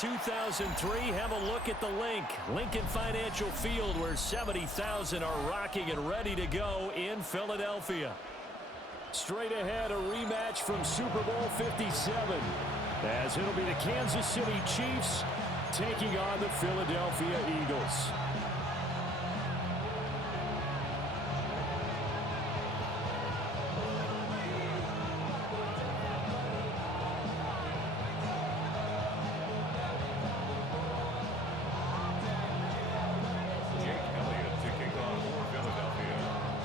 2003, have a look at the Lincoln Financial Field, where 70,000 are rocking and ready to go in Philadelphia. Straight ahead, a rematch from Super Bowl 57, as it'll be the Kansas City Chiefs taking on the Philadelphia Eagles.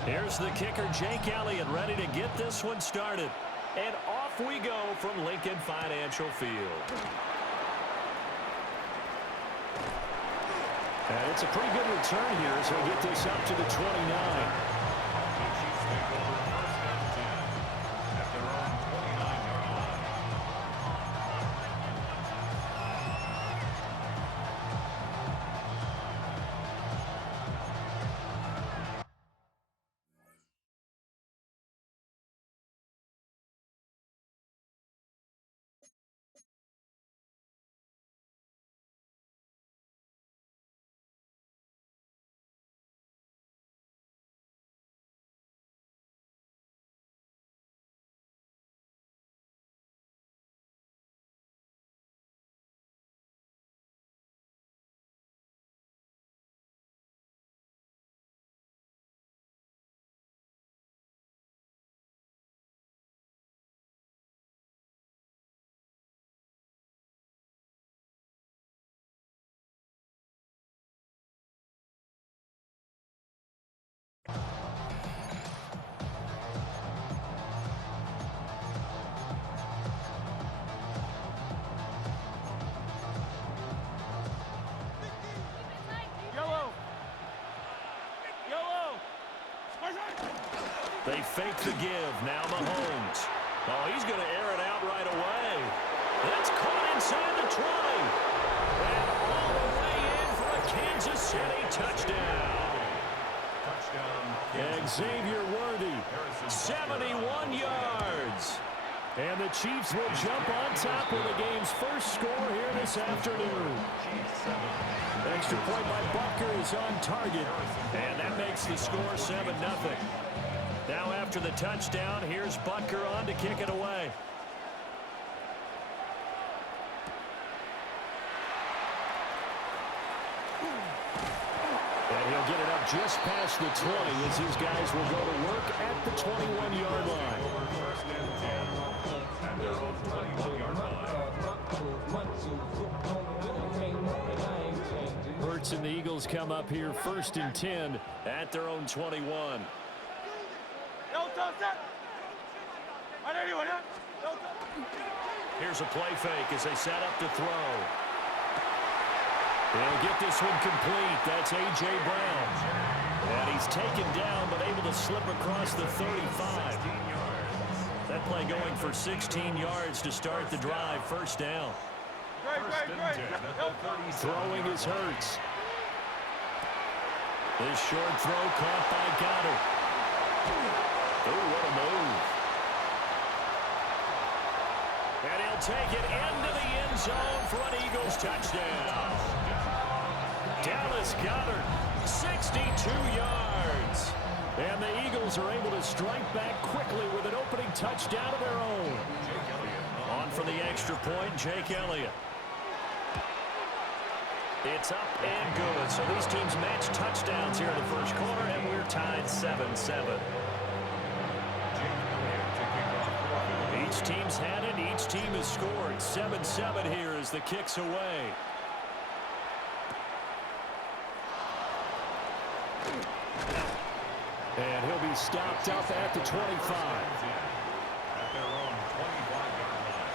Here's the kicker, Jake Elliott, ready to get this one started. And off we go from Lincoln Financial Field. And it's a pretty good return here as we get this up to the 29. They fake the give. Now Mahomes. Oh, he's going to air it out right away. That's caught inside the 20. And all the way in for a Kansas City touchdown. Xavier Worthy, 71 yards. And the Chiefs will jump on top with the game's first score here this afternoon. Extra point by Butker is on target. And that makes the score 7-0. Now after the touchdown, here's Butker on to kick it away. And he'll get it up just past the 20 as these guys will go to work at the 21-yard line. Hurts and the Eagles come up here 1st and 10 at their own 21. Here's a play fake as they set up to throw. They'll get this one complete. That's A.J. Brown. And he's taken down but able to slip across the 35. That play going for 16 yards to start the drive. First down. Throwing is Hurts. This short throw caught by Goddard. Oh, what a move. And he'll take it into the end zone for an Eagles touchdown. Dallas Goddard, 62 yards. And the Eagles are able to strike back quickly with an opening touchdown of their own. On for the extra point, Jake Elliott. It's up and good. So these teams match touchdowns here in the first quarter, and we're tied 7-7. Each team's had it. Each team has scored. 7-7 here as the kick's away. And he'll be stopped up at the 25. At their own 25-yard line.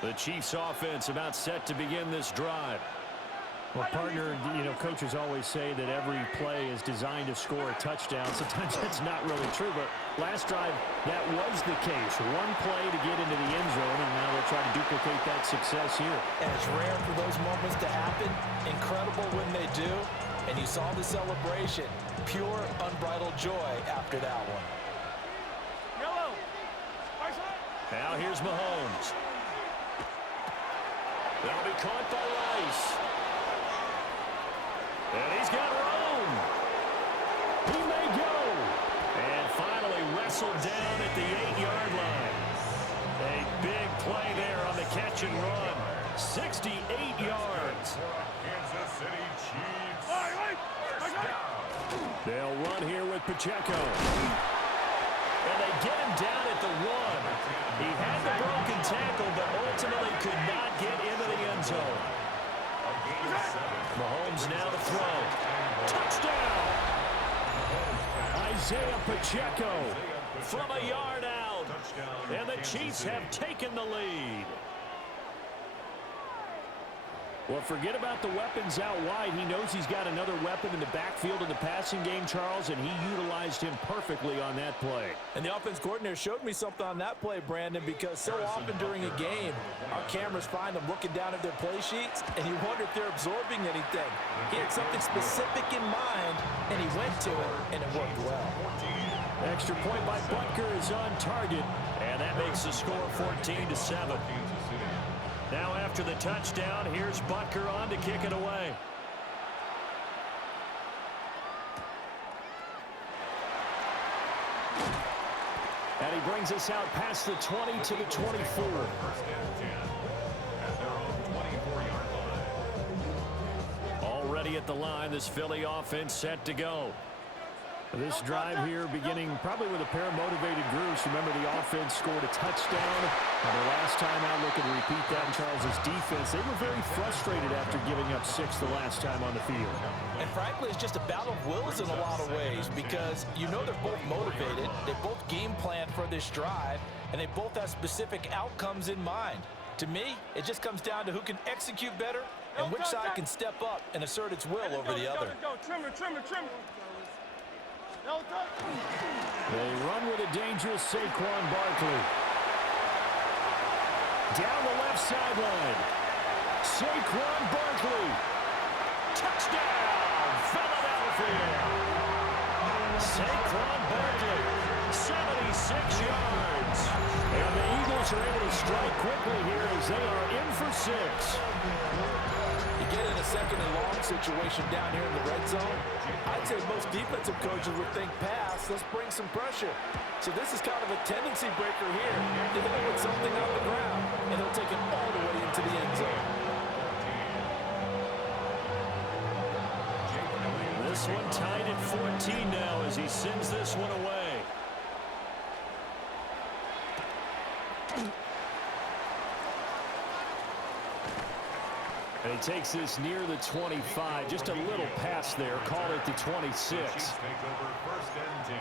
The Chiefs offense about set to begin this drive. Well, partner, coaches always say that every play is designed to score a touchdown. Sometimes that's not really true, but last drive, that was the case. One play to get into the end zone, and now they'll try to duplicate that success here. And it's rare for those moments to happen. Incredible when they do. And you saw the celebration. Pure, unbridled joy after that one. Yellow. Right side. Now here's Mahomes. That'll be caught by Rice. And he's got room. He may go. And finally wrestled down at the 8-yard line. A big play there on the catch and run. 68 yards. Kansas City Chiefs. They'll run here with Pacheco. And they get him down at the 1. He had the broken tackle, but ultimately could not get into the end zone. Mahomes now to throw. Touchdown! Isaiah Pacheco from a yard out. And the Chiefs have taken the lead. Well, forget about the weapons out wide. He knows he's got another weapon in the backfield in the passing game, Charles, and he utilized him perfectly on that play. And the offense coordinator showed me something on that play, Brandon, because so often during a game, our cameras find them looking down at their play sheets, and you wonder if they're absorbing anything. He had something specific in mind, and he went to it, and it worked well. Extra point by Butker is on target, and that makes the score 14-7. Now after the touchdown, here's Butker on to kick it away. And he brings us out past the 20 to the 24. Already at the line, this Philly offense set to go. This drive here beginning probably with a pair of motivated groups. Remember, the offense scored a touchdown. And the last time out, looking to repeat that in Charles's defense, they were very frustrated after giving up 6 the last time on the field. And frankly, it's just a battle of wills in a lot of ways because you know they're both motivated. They both game plan for this drive, and they both have specific outcomes in mind. To me, it just comes down to who can execute better and which side can step up and assert its will over the other. Trim it. They run with a dangerous Saquon Barkley. Down the left sideline. Saquon Barkley. Touchdown, Philadelphia. Saquon Barkley, 76 yards. And the Eagles are able to strike quickly here as they are in for 6. You get in a second and long situation down here in the red zone. I'd say most defensive coaches would think pass, let's bring some pressure. So this is kind of a tendency breaker here. They're going to put something on the ground, and they'll take it all the way into the end zone. This one tied at 14 now as he sends this one away. And he takes this near the 25. Just a little pass there. Call it the 26. Chiefs take over 1st and 10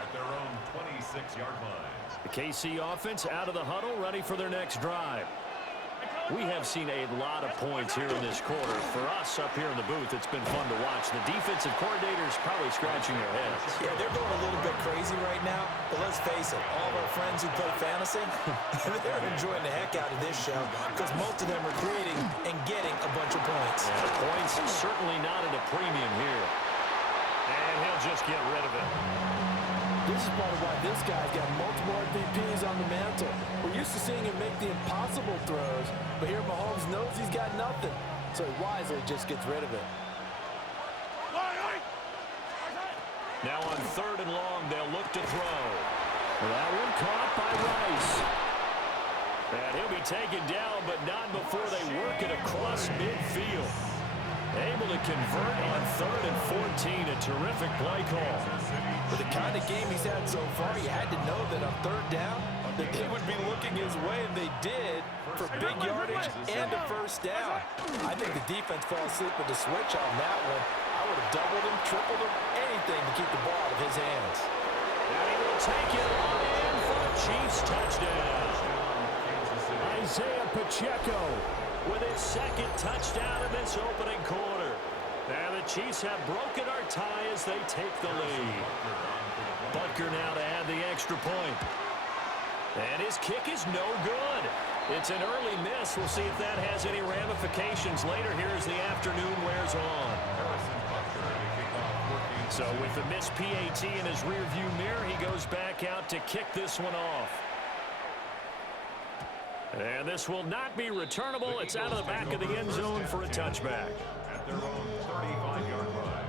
at their own 26-yard line. The KC offense out of the huddle, ready for their next drive. We have seen a lot of points here in this quarter. For us up here in the booth, it's been fun to watch. The defensive coordinators probably scratching their heads. Yeah, they're going a little bit crazy right now, but let's face it, all of our friends who play fantasy, they're enjoying the heck out of this show because most of them are creating and getting a bunch of points. Yeah, points certainly not at a premium here. And he'll just get rid of it. This is part of why this guy's got multiple MVPs on the mantle. We're used to seeing him make the impossible throws, but here Mahomes knows he's got nothing, so he wisely just gets rid of it. Now on 3rd and long, they'll look to throw. That one caught by Rice. And he'll be taken down, but not before they work it across midfield. Able to convert on 3rd and 14, a terrific play call. With the kind of game he's had so far, you had to know that on 3rd down, that they would be looking his way, and they did for big yardage and a 1st down. I think the defense fell asleep with the switch on that one. I would have doubled him, tripled him, anything to keep the ball out of his hands. And he will take it on in for a Chiefs touchdown. Isaiah Pacheco with his 2nd touchdown in this opening quarter. And the Chiefs have broken our tie as they take the lead. Butker now to add the extra point. And his kick is no good. It's an early miss. We'll see if that has any ramifications later here as the afternoon wears on. So with the missed PAT in his rearview mirror, he goes back out to kick this one off. And this will not be returnable. It's out of the back of the end zone for a touchback. At their own 35-yard line.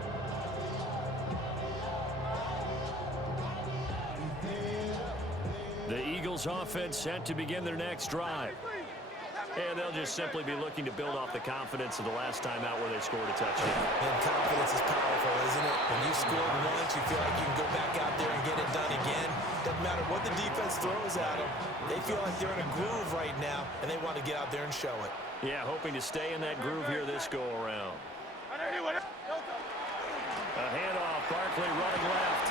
The Eagles offense set to begin their next drive. And they'll just simply be looking to build off the confidence of the last time out where they scored a touchdown. And confidence is powerful, isn't it? When you scored once, you feel like you can go back out there and get it done again. Doesn't matter what the defense throws at them. They feel like they're in a groove right now, and they want to get out there and show it. Yeah, hoping to stay in that groove here this go-around. A handoff, Barkley running left.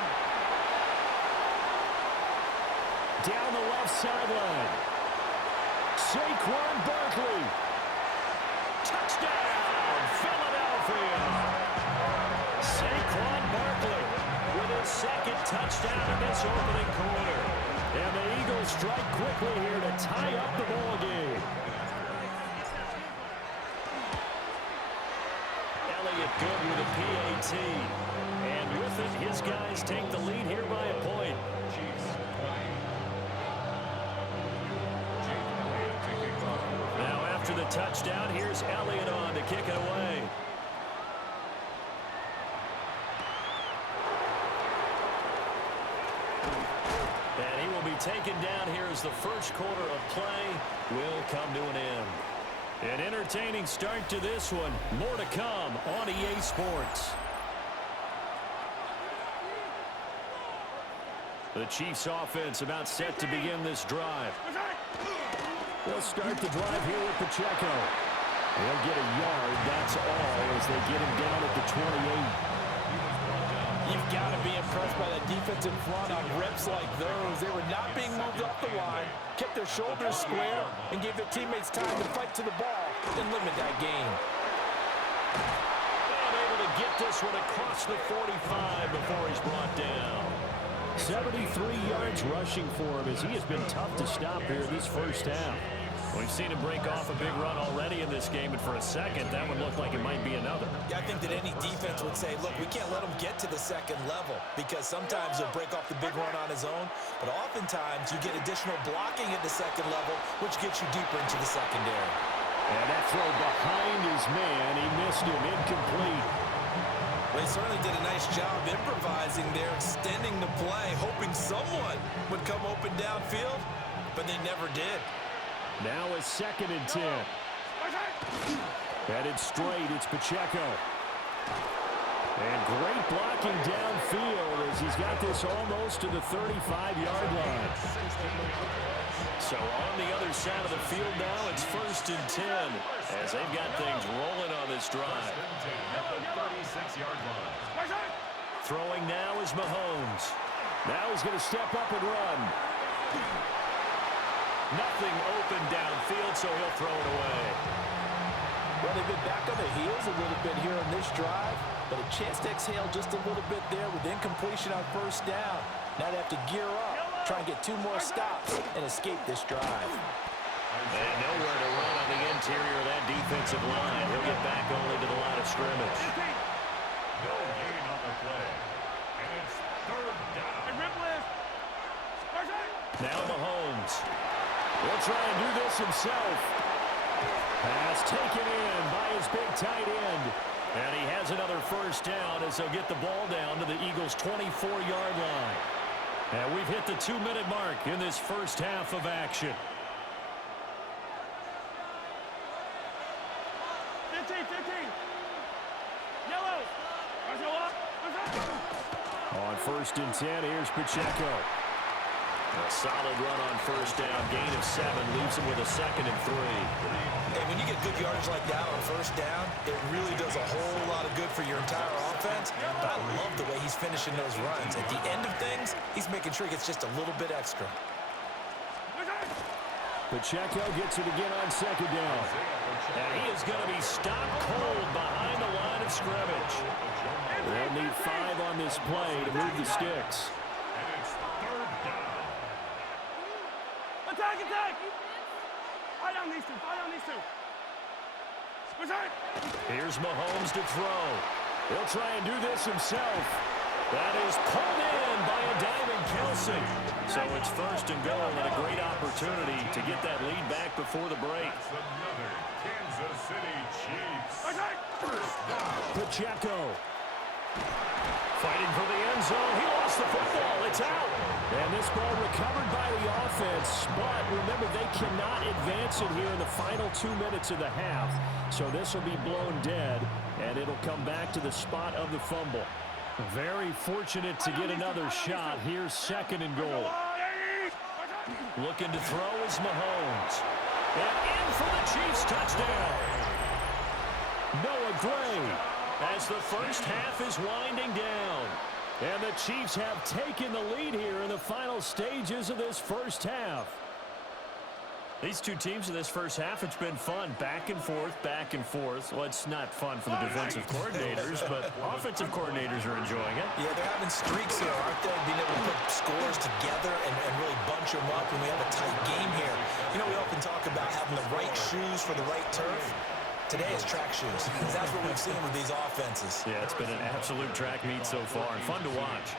Down the left sideline. Saquon Barkley. Touchdown, Philadelphia. Saquon Barkley with his second touchdown in this opening quarter. And the Eagles strike quickly here to tie up the ball game. Elliott good with a PAT. And with it, his guys take the lead here by a point. Now after the touchdown, here's Elliott on to kick it away. And he will be taken down here as the first quarter of play will come to an end. An entertaining start to this one. More to come on EA Sports. The Chiefs offense about set to begin this drive. They'll start the drive here with Pacheco. They'll get a yard, that's all, as they get him down at the 28. You've got to be impressed by that defensive front on reps like those. They were not being moved off the line, kept their shoulders square, and gave their teammates time to fight to the ball and limit that gain. And able to get this one across the 45 before he's brought down. 73 yards rushing for him as he has been tough to stop here this first half. We've seen him break off a big run already in this game, and for a second, that one looked like it might be another. Yeah, I think that any defense would say, look, we can't let him get to the second level because sometimes he'll break off the big run on his own, but oftentimes you get additional blocking at the second level, which gets you deeper into the secondary. And that throw behind his man, he missed him, incomplete. Well, he certainly did a nice job improvising there, extending the play, hoping someone would come open downfield, but they never did. Now a 2nd and 10. Headed straight, it's Pacheco. And great blocking downfield as he's got this almost to the 35-yard line. So on the other side of the field now, it's 1st and 10 as they've got things rolling on this drive. Throwing now is Mahomes. Now he's going to step up and run. Nothing open downfield, so he'll throw it away. Well, they've been back on the heels a little bit here in this drive, but a chance to exhale just a little bit there with incompletion on 1st down. Now they have to gear up, try and get 2 more stops, and escape this drive. And nowhere to run on the interior of that defensive line. He'll get back only to the line of scrimmage. No gain on the play. And it's 3rd down. Now Mahomes. He'll try and do this himself. Pass taken in by his big tight end. And he has another 1st down as they'll get the ball down to the Eagles' 24-yard line. And we've hit the 2-minute mark in this first half of action. 15. Yellow. On 1st and 10, here's Pacheco. A solid run on 1st down, gain of 7, leaves him with a 2nd and 3. Hey, when you get good yardage like that on 1st down, it really does a whole lot of good for your entire offense. But I love the way he's finishing those runs. At the end of things, he's making sure he gets just a little bit extra. Pacheco gets it again on 2nd down. And he is going to be stopped cold behind the line of scrimmage. They'll need 5 on this play to move the sticks. And it's 3rd down. Attack! Fight on these two. Here's Mahomes to throw. He'll try and do this himself. That is pulled in by a diving Kelsey. So it's first and goal and a great opportunity to get that lead back before the break. That's another Kansas City Chiefs. First down. Pacheco fighting for the end zone. He lost the football. It's out. And this ball recovered by the offense. But remember, they cannot advance it here in the final 2 minutes of the half. So this will be blown dead, and it'll come back to the spot of the fumble. Very fortunate to get another shot. Here's second and goal. Looking to throw is Mahomes. And in for the Chiefs touchdown. Noah Gray as the first half is winding down. And the Chiefs have taken the lead here in the final stages of this first half. These two teams in this first half, it's been fun. Back and forth, back and forth. Well, it's not fun for the defensive coordinators, but offensive coordinators are enjoying it. Yeah, they're having streaks here, aren't they? Being able to put scores together and really bunch them up when we have a tight game here. You know, we often talk about having the right shoes for the right turf. Today is track shoes. That's what we've seen with these offenses. Yeah, it's been an absolute track meet so far and fun to watch.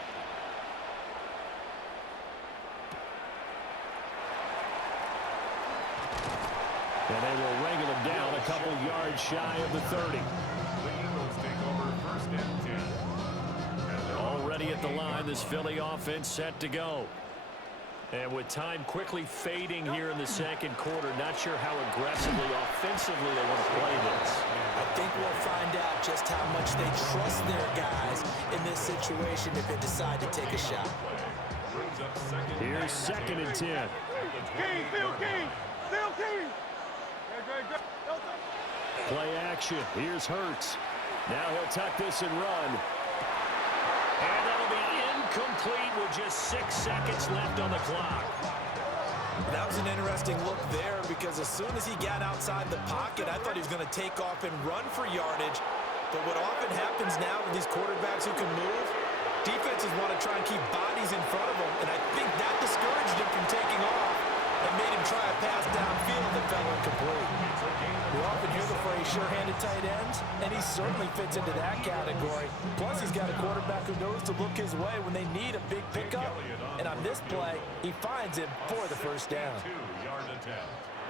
And they will wrangle him down a couple yards shy of the 30. The Eagles take over first and 10. Already at the line, this Philly offense set to go. And with time quickly fading here in the second quarter, not sure how aggressively, offensively they want to play this. I think we'll find out just how much they trust their guys in this situation if they decide to take a shot. Here's second and 10. King, Phil King, Phil King. Play action. Here's Hurts. Now he'll tuck this and run. And that'll be incomplete with just 6 seconds left on the clock. That was an interesting look there because as soon as he got outside the pocket, I thought he was going to take off and run for yardage. But what often happens now with these quarterbacks who can move, defenses want to try and keep bodies in front of them, and I think that discouraged him from taking off and made him try a pass downfield that fell incomplete. We often hear the phrase sure-handed tight ends, and he certainly fits into that category. Plus, he's got a quarterback who knows to look his way when they need a big pickup. And on this play, he finds him for the first down. 2-yard attempt.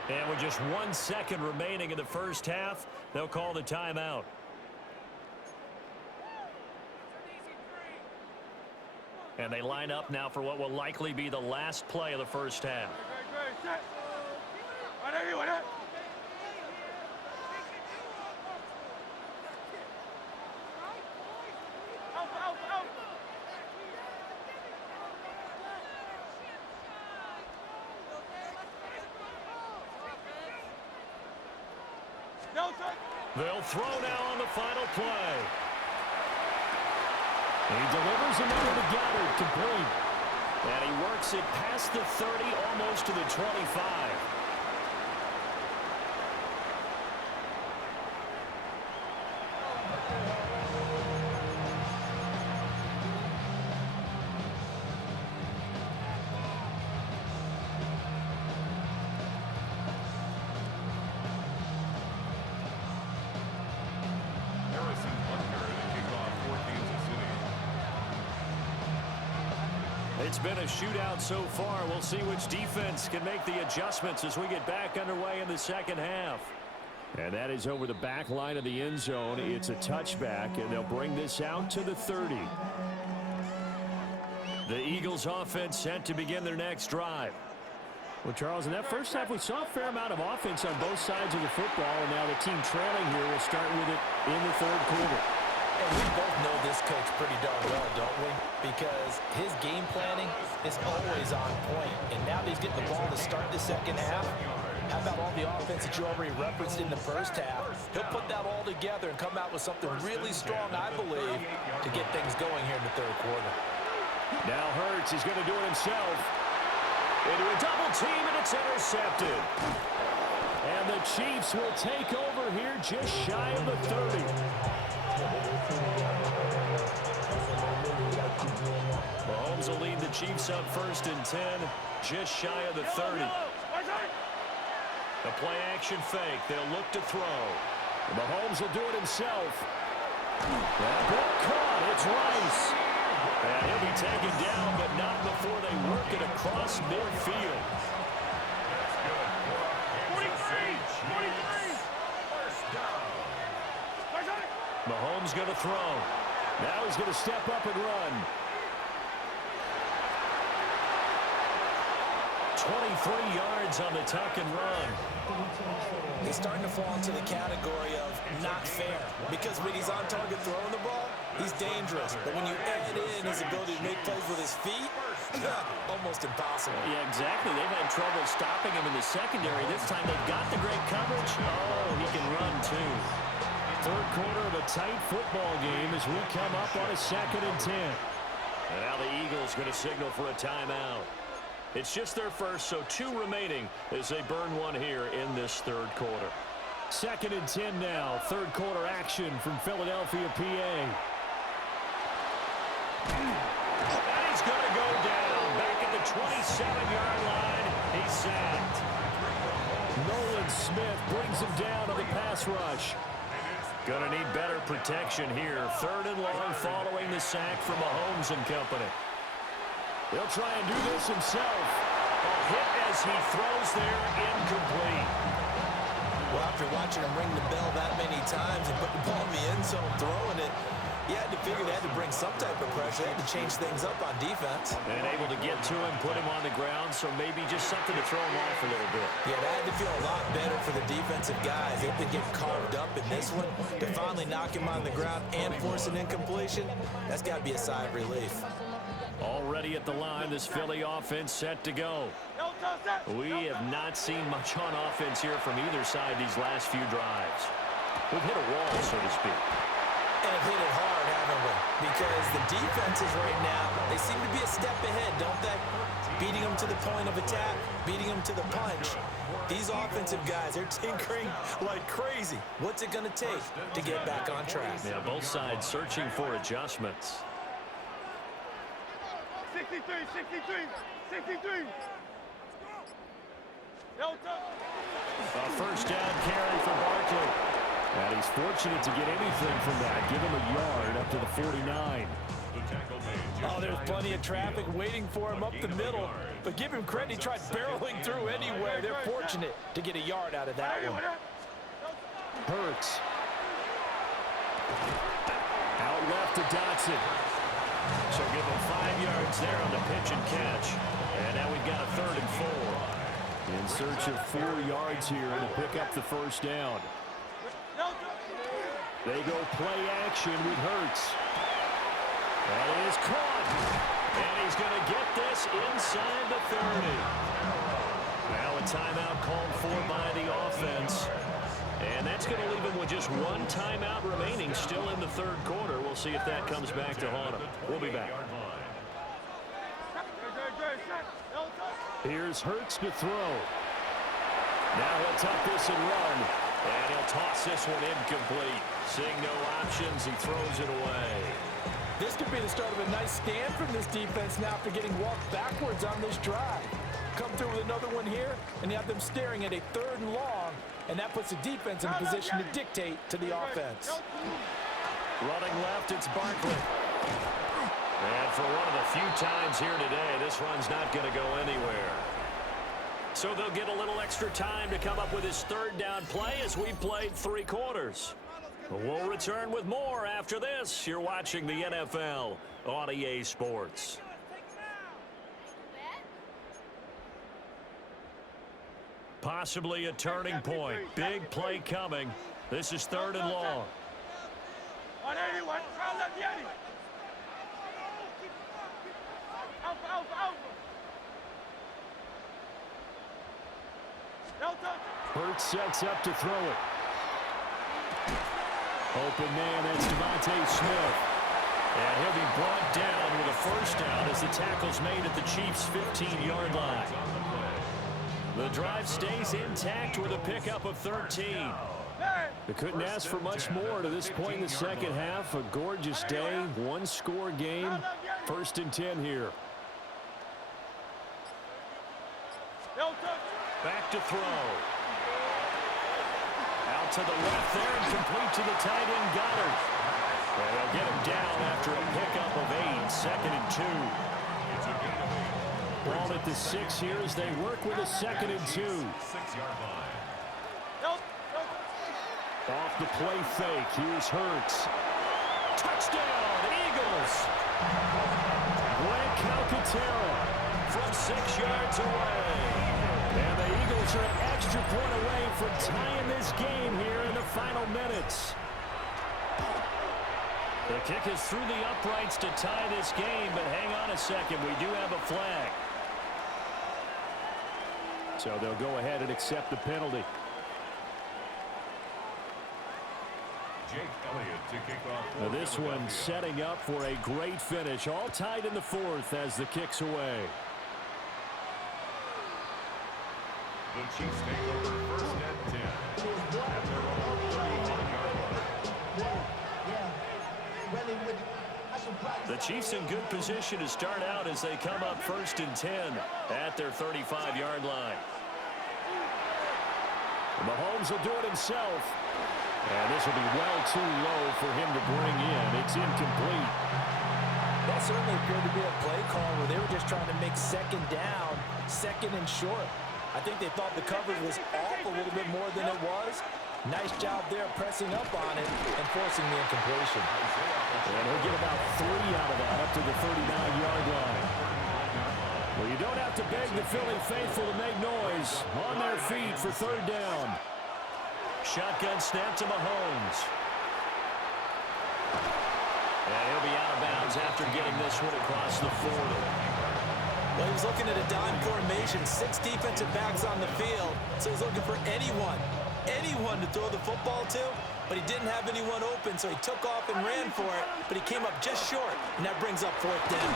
And with just 1 second remaining in the first half, they'll call the timeout. And they line up now for what will likely be the last play of the first half. They'll throw now on the final play. He delivers another to Goddard, complete. And he works it past the 30, almost to the 25. It's been a shootout so far. We'll see which defense can make the adjustments as we get back underway in the second half. And that is over the back line of the end zone. It's a touchback, and they'll bring this out to the 30. The Eagles offense set to begin their next drive. Well, Charles, in that first half, we saw a fair amount of offense on both sides of the football, and now the team trailing here will start with it in the third quarter. And we both know this coach pretty darn well, don't we? Because his game planning is always on point. And now that he's getting the ball to start the second half, how about all the offense that you already referenced in the first half? He'll put that all together and come out with something really strong, I believe, to get things going here in the third quarter. Now Hurts is going to do it himself. Into a double team, and it's intercepted. And the Chiefs will take over here just shy of the 30. Mahomes will lead the Chiefs up first and 10, just shy of the 30. The play action fake. They'll look to throw. Mahomes will do it himself. That ball caught. It's Rice. And he'll be taken down, but not before they work it across midfield. 43! 43! First down. Mahomes going to throw. Now he's going to step up and run. 23 yards on the tuck and run. He's starting to fall into the category of not fair, because when he's on target throwing the ball, he's dangerous. But when you add in his ability to make plays with his feet, almost impossible. Yeah, exactly. They've had trouble stopping him in the secondary. This time they've got the great coverage. Oh, he can run too. Third quarter of a tight football game as we come up on a 2nd and 10. And now the Eagles going to signal for a timeout. It's just their first, so 2 remaining as they burn one here in this third quarter. 2nd and 10 now. Third quarter action from Philadelphia, PA. And he's going to go down. Back at the 27-yard line. He's sacked. Nolan Smith brings him down on the pass rush. Going to need better protection here. 3rd and long following the sack from Mahomes and company. He'll try and do this himself. A hit as he throws there, incomplete. Well, after watching him ring the bell that many times and put the ball in the end zone throwing it, you had to figure they had to bring some type of pressure. They had to change things up on defense. And able to get to him, put him on the ground, so maybe just something to throw him off a little bit. Yeah, that had to feel a lot better for the defensive guys. They've been getting carved up in this one. To finally knock him on the ground and force an incompletion, that's got to be a sigh of relief. Already at the line, this Philly offense set to go. We have not seen much on offense here from either side these last few drives. We've hit a wall, so to speak. And have hit it hard, haven't we? Because the defenses right now, they seem to be a step ahead, don't they? Beating them to the point of attack, beating them to the punch. These offensive guys, they're tinkering like crazy. What's it going to take to get back on track? Yeah, both sides searching for adjustments. 63, 63, 63. A first down carry for Barkley. And he's fortunate to get anything from that. Give him a yard up to the 49. Oh, there's plenty of traffic waiting for him up the middle. But give him credit, he tried barreling through anyway. They're fortunate to get a yard out of that one. Hurts. Out left to Dotson. So give him 5 yards there on the pitch and catch. And now we've got a 3rd and 4. In search of 4 yards here to pick up the first down. They go play action with Hurts. That is caught. And he's going to get this inside the 30. Now a timeout called for by the offense. And that's going to leave him with just 1 timeout remaining still in the third quarter. We'll see if that comes back to haunt him. We'll be back. Here's Hurts to throw. Now he'll tuck this and run. And he'll toss this one incomplete. Seeing no options, he throws it away. This could be the start of a nice stand from this defense now after getting walked backwards on this drive. Come through with another one here, and you have them staring at a 3rd and long, and that puts the defense in a position to dictate to the offense. Running left, it's Barkley. And for one of the few times here today, this run's not going to go anywhere. So they'll get a little extra time to come up with his 3rd down play as we've played 3 quarters. We'll return with more after this. You're watching the NFL on EA Sports. Possibly a turning point. Big play coming. This is 3rd and long. Hurts sets up to throw it. Open man, that's Devontae Smith. And he'll be brought down with a first down as the tackle's made at the Chiefs' 15-yard line. The drive stays intact with a pickup of 13. They couldn't ask for much more to this point in the second half. A gorgeous day, 1-score game. 1st and 10 here. Back to throw. Out to the left there and complete to the tight end Goddard. And they'll get him down after a pickup of 8, 2nd and 2. It's a gain of 8. Ball at the 6 here as they work with a 2nd and 2. 6-yard line. Off the play fake. Here's Hurts. Touchdown, Eagles. Glenn Calcaterra from 6 yards away. And the Eagles are an extra point away from tying this game here in the final minutes. The kick is through the uprights to tie this game, but hang on a second. We do have a flag. So they'll go ahead and accept the penalty. Jake Elliott to kick off. Now this one setting up for a great finish. All tied in the 4th as the kick's away. The Chiefs take over 1st and 10 at their own 31-yard line. The Chiefs in good position to start out as they come up 1st and 10 at their 35-yard line. Mahomes will do it himself. And this will be well too low for him to bring in. It's incomplete. That certainly appeared to be a play call where they were just trying to make 2nd down, 2nd and short. I think they thought the coverage was off a little bit more than it was. Nice job there pressing up on it and forcing the incompletion. And he'll get about 3 out of that up to the 39-yard line. Well, you don't have to beg the Philly faithful to make noise. On their feet for 3rd down. Shotgun snap to Mahomes. And he'll be out of bounds after getting this one across the 40. Well, he was looking at a dime formation, 6 defensive backs on the field, so he's looking for anyone to throw the football to, but he didn't have anyone open, so he took off and ran for it, but he came up just short, and that brings up 4th down.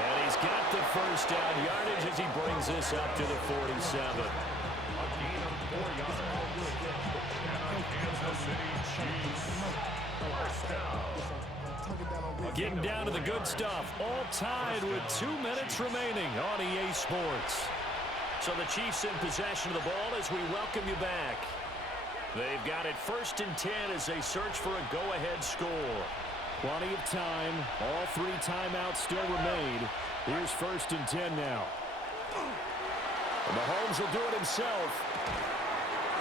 And he's got the 1st down yardage as he brings this up to the 47. A gain of 4 yards. And the Kansas City Chiefs 1st down. Getting down to the good stuff. All tied with 2 minutes remaining on EA Sports. So the Chiefs in possession of the ball as we welcome you back. They've got it 1st and 10 as they search for a go-ahead score. Plenty of time. All 3 timeouts still remain. Here's 1st and 10 now. Mahomes will do it himself.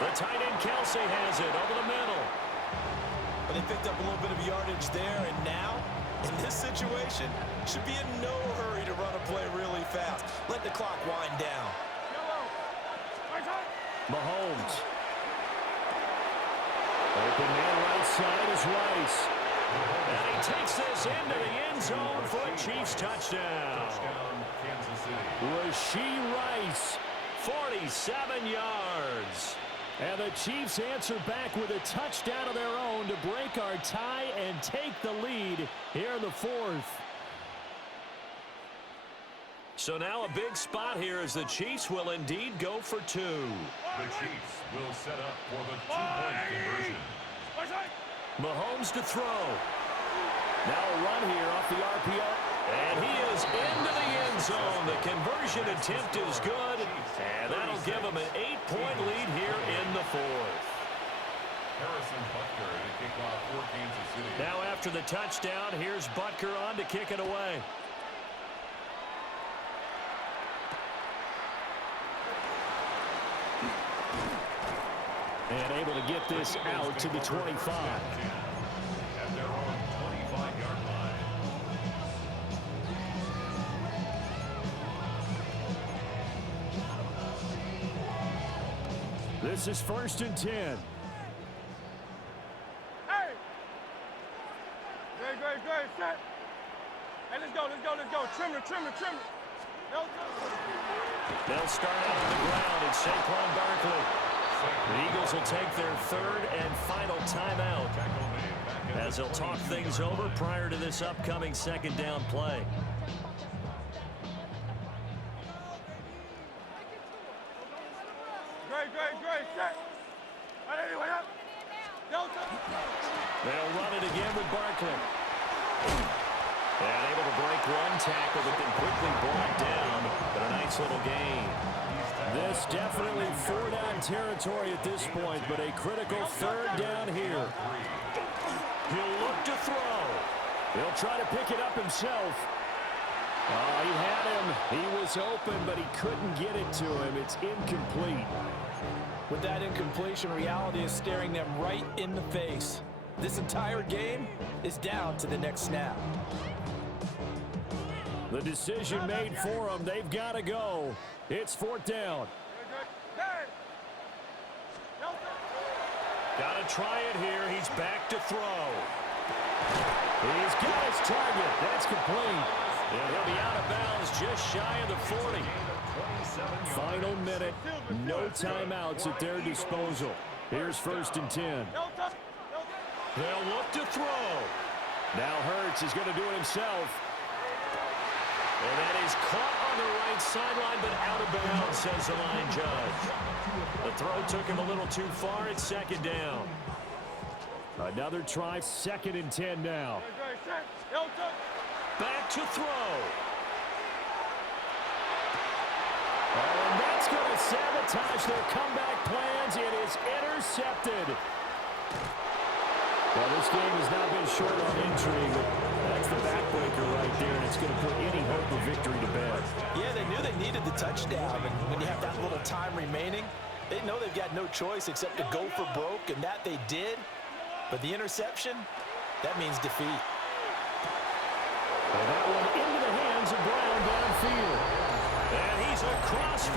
The tight end Kelsey has it over the middle. But they picked up a little bit of yardage there, and now, in this situation, should be in no hurry to run a play really fast. Let the clock wind down. Mahomes. Open man right side is Rice. And he takes this into the end zone for a Chiefs touchdown. Touchdown, Kansas City. Rashee Rice, 47 yards. And the Chiefs answer back with a touchdown of their own to break our tie and take the lead here in the 4th. So now a big spot here as the Chiefs will indeed go for 2. The Chiefs will set up for the 2-point conversion. Mahomes to throw. Now a run here off the RPO. And he is into the end zone. The conversion attempt is good. And that'll give him an 8-point lead here in the 4th. Harrison Butker to kick off for Kansas City. Now after the touchdown, here's Butker on to kick it away. And able to get this out to the 25. At their own 25-yard line. This is 1st and 10. Hey! Great, set. Hey, let's go. Trim it. They'll start out on the ground. It's Saquon Barkley. The Eagles will take their 3rd and final timeout as they'll talk things over prior to this upcoming 2nd down play. Great, set. They'll run it again with Barkley. And able to break one tackle, but then quickly brought down. But a nice little gain. This definitely 4-down territory at this point, but a critical 3rd down here. He'll look to throw. He'll try to pick it up himself. Oh, he had him. He was open, but he couldn't get it to him. It's incomplete. With that incompletion, reality is staring them right in the face. This entire game is down to the next snap. The decision made for them. They've got to go. It's 4th down. Got to try it here. He's back to throw. He's got his target. That's complete. And he'll be out of bounds just shy of the 40. Final minute. No timeouts at their disposal. Here's 1st and 10. They'll look to throw. Now Hurts is going to do it himself. And that is caught on the right sideline, but out of bounds, says the line judge. The throw took him a little too far. It's 2nd down. Another try, 2nd and 10 now. Back to throw. Oh, and that's going to sabotage their comeback plans. It is intercepted. Well, this game has not been short on intrigue, but that's the backbreaker right there, and it's going to put any hope of victory to bed. Yeah, they knew they needed the touchdown, and when you have that little time remaining, they know they've got no choice except to go for broke, and that they did. But the interception, that means defeat. And that one into the hands of Brown downfield. And he's across.